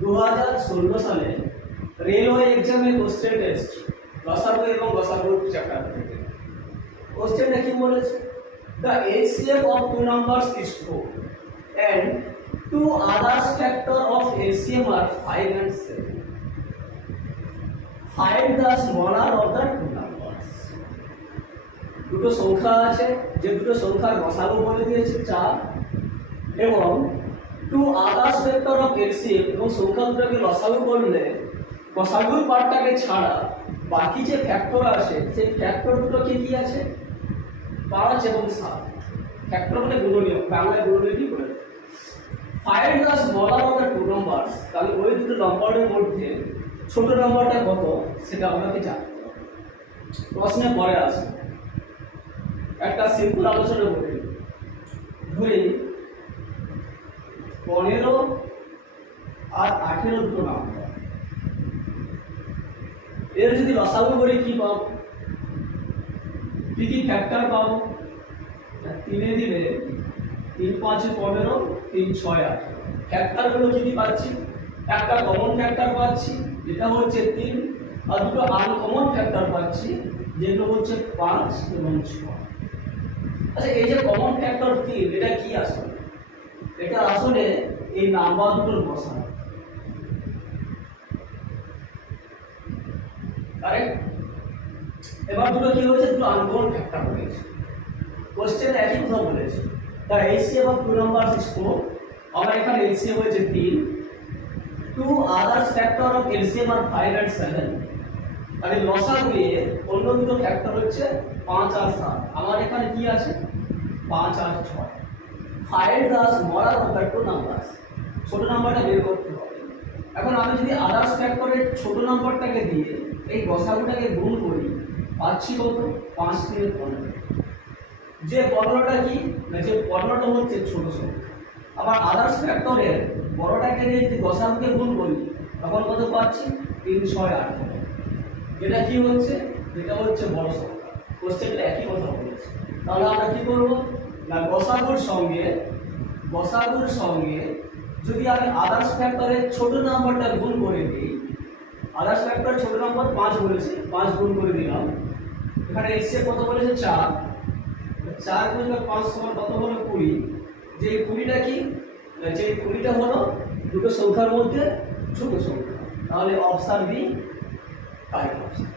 2016 সালে রেলওয়ে এক্সামে question test লসাগু এবং গসাগু চ্যাপ্টার থেকে কোশ্চেনটা কি বলেছে? The HCF of two numbers is 4 and two others factor of HCM are 5 and 7. Find the smaller of the two numbers. দুটো সংখ্যা আছে, যে দুটো সংখ্যার গসাগু বলে দিয়েছে 4 এবং to others vector of LCM এবং সংখ্যা দুটোকে লসাগু করলে গসাগুর পার্টটাকে ছাড়া বাকি যে ফ্যাক্টর আছে সেই ফ্যাক্টর দুটো কি আছে? 5 এবং 7। ফ্যাক্টর মানে গুণনীয়ক, বাংলায় গুণনীয়ক কি বলে? Find the smaller of the two numbers. তাহলে ওই দুটো নম্বরের মধ্যে ছোট নম্বরটা কত সেটা আমাকে জানতে হবে। প্রশ্নে পরে আসে একটা সিম্পল আলোচনা করি। ধরি 15 আর 18 দুটো নাম্বার, এর যদি লসাগু করি কি পাবো? কি ফ্যাক্টর পাবো? 3 দিলে 3 5 15, 3 6 8। ফ্যাক্টরগুলো কি পাচ্ছি? একটা কমন ফ্যাক্টর পাচ্ছি যেটা হচ্ছে 3, আর দুটো আনকমন ফ্যাক্টর পাচ্ছি যেগুলো হচ্ছে 5 এবং 6। আচ্ছা, এই যে কমন ফ্যাক্টর 3 এটা কি আসলে? এটা আসলে এই নাম্বার দুটোর গসাগু। কারেক্ট? এবার দুটো কি হয়েছে? দুটো আনকমন ফ্যাক্টর হয়েছে। কোশ্চেনে একই কথা বলেছে, the HCF of two numbers is 4। আমার এখানে HCF হয়েছে 3, two others factor of LCM আর 5 and 7। আর এই লসাগু দিয়ে অন্য দুটো ফ্যাক্টর হচ্ছে 5 আর 7। আমার এখানে কি আছে? 5 আর 6। Find the smaller of the two numbers. ছোট নাম্বারটা বের করতে হবে। এখন আমি যদি আদার্স ফ্যাক্টরের ছোট নাম্বারটাকে দিয়ে এই গসাগুটাকে গুণ করি, পাচ্ছি কত? 5 থেকে 15। যে 15টা কি? না, যে 15টা হচ্ছে ছোট সংখ্যা। আবার আদার্স ফ্যাক্টরের বড়টাকে দিয়ে যদি গসাগুকে গুণ করি তখন কত পাচ্ছি? 3 6 8। যেটা কি হচ্ছে? যেটা হচ্ছে বড় সংখ্যা। কোশ্চেনটা একই কথা বলেছে। তাহলে আমরা কি করব? না, গসাগুর সঙ্গে যদি আমি আদার্স ফ্যাক্টরের ছোট নাম্বারটা গুণ করে দিই, আদার্স ফ্যাক্টর ছোট নাম্বার 5 বলেছে, 5 গুণ করে দিলাম। এখানে এসে কত বলেছে? 4। 4 গুণ 5 সমান কত হলো? 20। যে 20টা কি? যে 20টা হলো দুটো সংখ্যার মধ্যে ছোট সংখ্যা। তাহলে অপশন বি কারেক্ট অপশন।